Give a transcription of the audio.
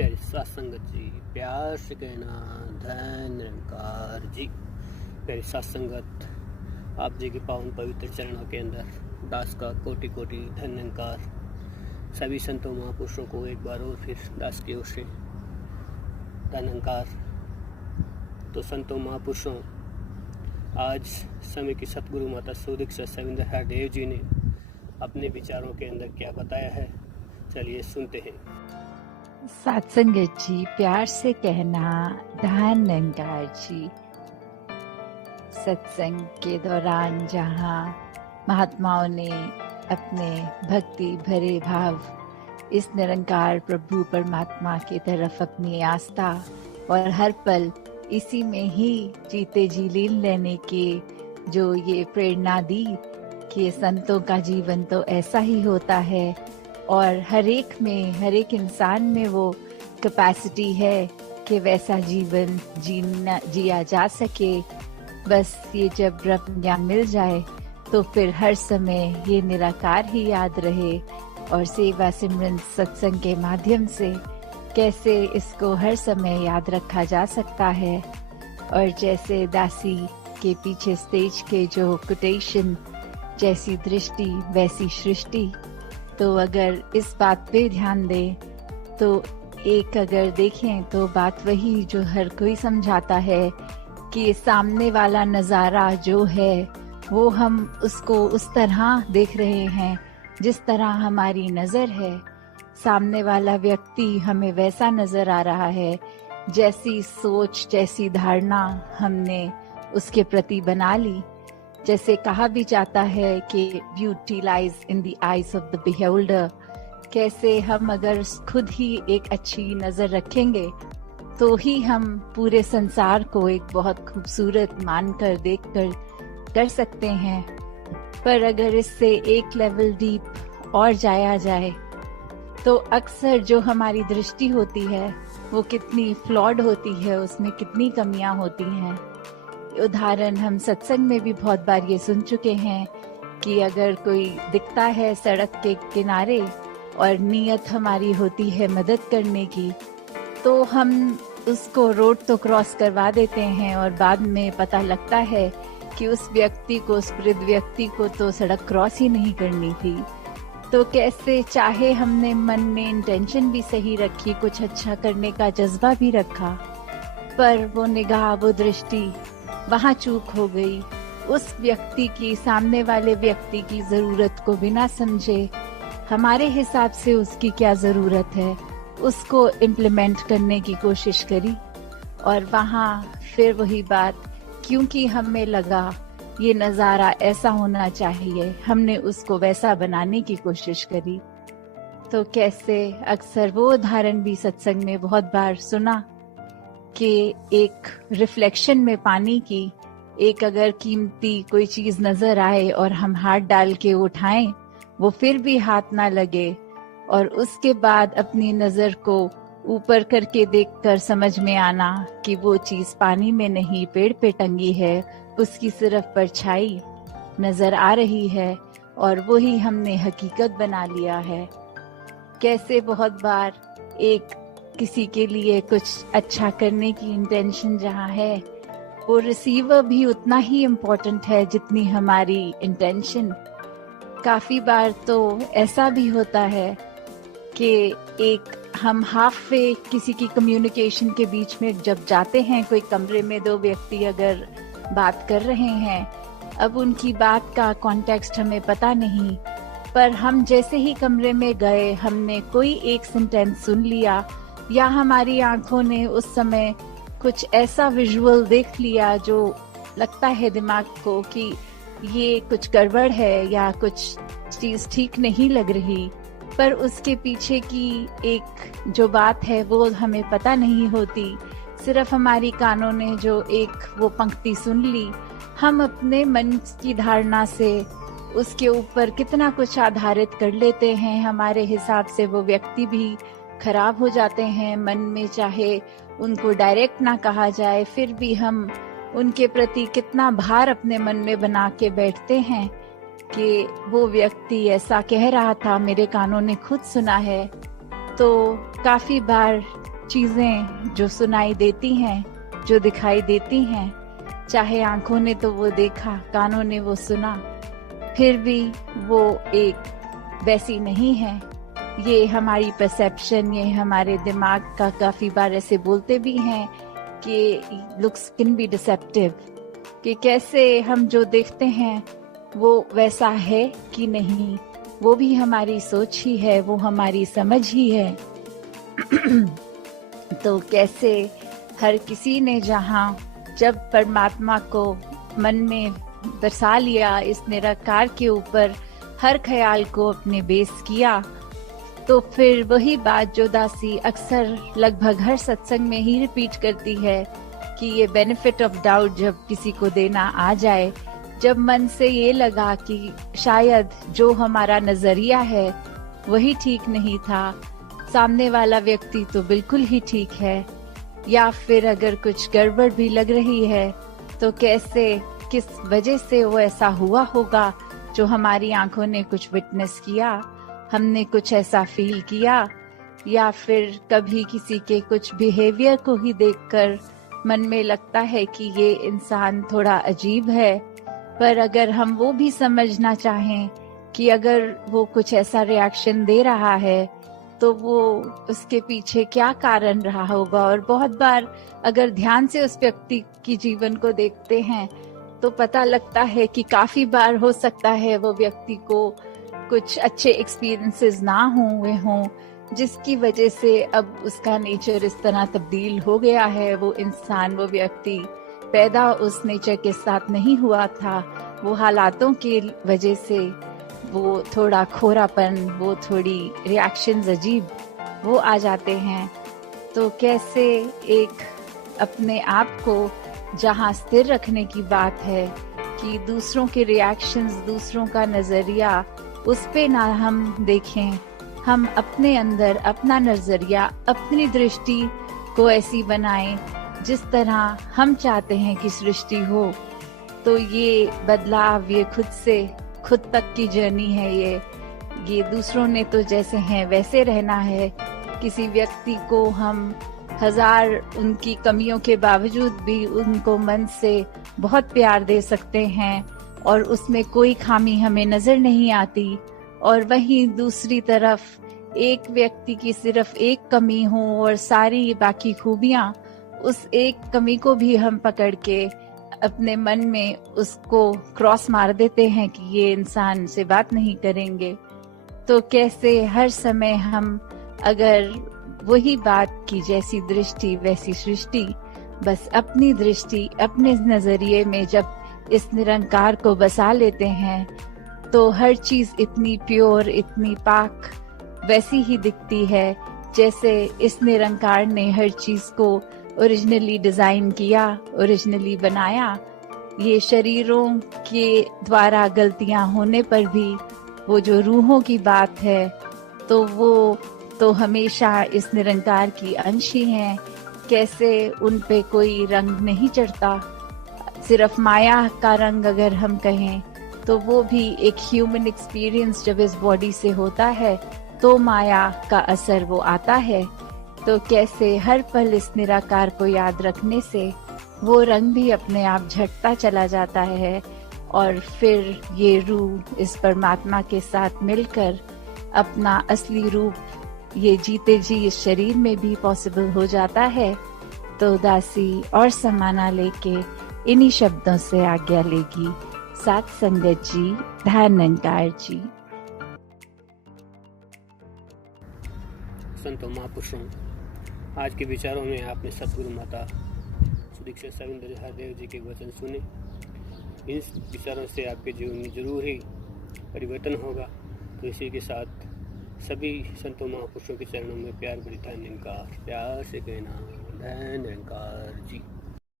प्यारी सत्संगत जी, प्यार से कहना धन निरंकार जी। प्यारी सत्संगत, आप जी के पावन पवित्र चरणों के अंदर दास का कोटि कोटि धन निरंकार। सभी संतों महापुरुषों को एक बार और फिर दास की ओर से धन निरंकार। तो संतों महापुरुषों, आज समय की सतगुरु माता सुदीक्षा सविंदर हरदेव जी ने अपने विचारों के अंदर क्या बताया है, चलिए सुनते हैं। सत्संगत जी, प्यार से कहना धन निरंकार जी। सत्संग के दौरान जहाँ महात्माओं ने अपने भक्ति भरे भाव इस निरंकार प्रभु परमात्मा की तरफ अपनी आस्था और हर पल इसी में ही जीते जी लीन लेने के जो ये प्रेरणा दी कि संतों का जीवन तो ऐसा ही होता है और हर एक इंसान में वो कैपेसिटी है कि वैसा जीवन जिया जा सके। बस ये जब ब्रह्म ज्ञान मिल जाए तो फिर हर समय ये निराकार ही याद रहे और सेवा सिमरन सत्संग के माध्यम से कैसे इसको हर समय याद रखा जा सकता है। और जैसे दासी के पीछे स्टेज के जो कोटेशन, जैसी दृष्टि वैसी सृष्टि, तो अगर इस बात पे ध्यान दें तो एक अगर देखें तो बात वही जो हर कोई समझाता है कि सामने वाला नज़ारा जो है वो हम उसको उस तरह देख रहे हैं जिस तरह हमारी नज़र है। सामने वाला व्यक्ति हमें वैसा नज़र आ रहा है जैसी सोच जैसी धारणा हमने उसके प्रति बना ली। जैसे कहा भी जाता है कि beauty lies in the eyes of the beholder. कैसे हम अगर खुद ही एक अच्छी नजर रखेंगे तो ही हम पूरे संसार को एक बहुत खूबसूरत मानकर देखकर कर सकते हैं। पर अगर इससे एक लेवल डीप और जाया जाए तो अक्सर जो हमारी दृष्टि होती है वो कितनी फ्लॉड होती है, उसमें कितनी कमियां होती हैं। उदाहरण हम सत्संग में भी बहुत बार ये सुन चुके हैं कि अगर कोई दिखता है सड़क के किनारे और नीयत हमारी होती है मदद करने की, तो हम उसको रोड तो क्रॉस करवा देते हैं और बाद में पता लगता है कि उस व्यक्ति को, उस वृद्ध व्यक्ति को तो सड़क क्रॉस ही नहीं करनी थी। तो कैसे चाहे हमने मन में इंटेंशन भी सही रखी, कुछ अच्छा करने का जज्बा भी रखा, पर वो निगाह, वो दृष्टि, वहाँ चूक हो गई। उस व्यक्ति की, सामने वाले व्यक्ति की जरूरत को बिना समझे हमारे हिसाब से उसकी क्या जरूरत है उसको इम्प्लीमेंट करने की कोशिश करी। और वहाँ फिर वही बात, क्योंकि हमें लगा ये नज़ारा ऐसा होना चाहिए, हमने उसको वैसा बनाने की कोशिश करी। तो कैसे अक्सर वो उदाहरण भी सत्संग में बहुत बार सुना कि एक रिफ्लेक्शन में पानी की एक अगर कीमती कोई चीज नजर आए और हम हाथ डाल के उठाएं, वो फिर भी हाथ ना लगे, और उसके बाद अपनी नजर को ऊपर करके देखकर समझ में आना कि वो चीज पानी में नहीं पेड़ पे टंगी है, उसकी सिर्फ परछाई नजर आ रही है और वही हमने हकीकत बना लिया है। कैसे बहुत बार एक किसी के लिए कुछ अच्छा करने की इंटेंशन जहाँ है, वो रिसीवर भी उतना ही इम्पोर्टेंट है जितनी हमारी इंटेंशन। काफी बार तो ऐसा भी होता है कि एक हम हाफ वे किसी की कम्युनिकेशन के बीच में जब जाते हैं, कोई कमरे में दो व्यक्ति अगर बात कर रहे हैं, अब उनकी बात का कॉन्टेक्स्ट हमें पता नहीं, पर हम जैसे ही कमरे में गए हमने कोई एक सेंटेंस सुन लिया या हमारी आंखों ने उस समय कुछ ऐसा विजुअल देख लिया जो लगता है दिमाग को कि ये कुछ गड़बड़ है या कुछ चीज ठीक नहीं लग रही, पर उसके पीछे की एक जो बात है वो हमें पता नहीं होती। सिर्फ हमारी कानों ने जो एक वो पंक्ति सुन ली, हम अपने मन की धारणा से उसके ऊपर कितना कुछ आधारित कर लेते हैं। हमारे हिसाब से वो व्यक्ति भी खराब हो जाते हैं मन में, चाहे उनको डायरेक्ट ना कहा जाए, फिर भी हम उनके प्रति कितना भार अपने मन में बना के बैठते हैं कि वो व्यक्ति ऐसा कह रहा था, मेरे कानों ने खुद सुना है। तो काफी बार चीजें जो सुनाई देती हैं, जो दिखाई देती हैं, चाहे आंखों ने तो वो देखा, कानों ने वो सुना, फिर भी वो एक वैसी नहीं है। ये हमारी परसेप्शन, ये हमारे दिमाग का काफी बार ऐसे बोलते भी हैं कि लुक्स कैन बी डिसेप्टिव, कि कैसे हम जो देखते हैं वो वैसा है कि नहीं, वो भी हमारी सोच ही है, वो हमारी समझ ही है। तो कैसे हर किसी ने जब परमात्मा को मन में बसा लिया, इस निराकार के ऊपर हर ख्याल को अपने बेस किया, तो फिर वही बात जो दासी अक्सर लगभग हर सत्संग में ही रिपीट करती है कि ये बेनिफिट ऑफ डाउट जब किसी को देना आ जाए, जब मन से ये लगा कि शायद जो हमारा नजरिया है वही ठीक नहीं था, सामने वाला व्यक्ति तो बिल्कुल ही ठीक है, या फिर अगर कुछ गड़बड़ भी लग रही है तो कैसे, किस वजह से वो ऐसा हुआ होगा जो हमारी आंखों ने कुछ विटनेस किया, हमने कुछ ऐसा फील किया, या फिर कभी किसी के कुछ बिहेवियर को ही देखकर मन में लगता है कि ये इंसान थोड़ा अजीब है। पर अगर हम वो भी समझना चाहें कि अगर वो कुछ ऐसा रिएक्शन दे रहा है तो वो उसके पीछे क्या कारण रहा होगा, और बहुत बार अगर ध्यान से उस व्यक्ति की जीवन को देखते हैं तो पता लगता है कि काफी बार हो सकता है वो व्यक्ति को कुछ अच्छे एक्सपीरियंसेस ना हुए हों, जिसकी वजह से अब उसका नेचर इस तरह तब्दील हो गया है। वो इंसान, वो व्यक्ति पैदा उस नेचर के साथ नहीं हुआ था, वो हालातों की वजह से वो थोड़ा खोरापन, वो थोड़ी रिएक्शंस अजीब वो आ जाते हैं। तो कैसे एक अपने आप को जहाँ स्थिर रखने की बात है कि दूसरों के रिएक्शंस, दूसरों का नजरिया, उस पे ना हम देखें, हम अपने अंदर अपना नजरिया, अपनी दृष्टि को ऐसी बनाएं जिस तरह हम चाहते हैं कि सृष्टि हो। तो ये बदलाव, ये खुद से खुद तक की जर्नी है। ये दूसरों ने तो जैसे हैं वैसे रहना है। किसी व्यक्ति को हम हजार उनकी कमियों के बावजूद भी उनको मन से बहुत प्यार दे सकते हैं और उसमें कोई खामी हमें नजर नहीं आती, और वहीं दूसरी तरफ एक व्यक्ति की सिर्फ एक कमी हो और सारी बाकी खूबियां, उस एक कमी को भी हम पकड़ के अपने मन में उसको क्रॉस मार देते हैं कि ये इंसान से बात नहीं करेंगे। तो कैसे हर समय हम अगर वही बात की जैसी दृष्टि वैसी सृष्टि, बस अपनी दृष्टि अपने नजरिए में जब इस निरंकार को बसा लेते हैं तो हर चीज इतनी प्योर, इतनी पाक वैसी ही दिखती है जैसे इस निरंकार ने हर चीज को ओरिजिनली डिजाइन किया, ओरिजिनली बनाया। ये शरीरों के द्वारा गलतियां होने पर भी वो जो रूहों की बात है तो वो तो हमेशा इस निरंकार की अंश ही हैं। कैसे उन पे कोई रंग नहीं चढ़ता, सिर्फ माया का रंग अगर हम कहें तो वो भी एक ह्यूमन एक्सपीरियंस जब इस बॉडी से होता है तो माया का असर वो आता है। तो कैसे हर पल इस निराकार को याद रखने से वो रंग भी अपने आप झटता चला जाता है, और फिर ये रूह इस परमात्मा के साथ मिलकर अपना असली रूप ये जीते जी इस शरीर में भी पॉसिबल हो जाता है। तो दासी और समाना लेके इन्हीं शब्दों से आज्ञा लेगी। साथ संगत जी, ध्यानंकार जी। संतों महापुरुषों, आज के विचारों में आपने सतगुरु माता सुदीक्षा सविंदर हरदेव जी के वचन सुने। इन विचारों से आपके जीवन में जरूर ही परिवर्तन होगा। तो इसी के साथ सभी संतों महापुरुषों के चरणों में प्यार भरी धन्यवाद, प्यार से कहना धन्यवाद जी।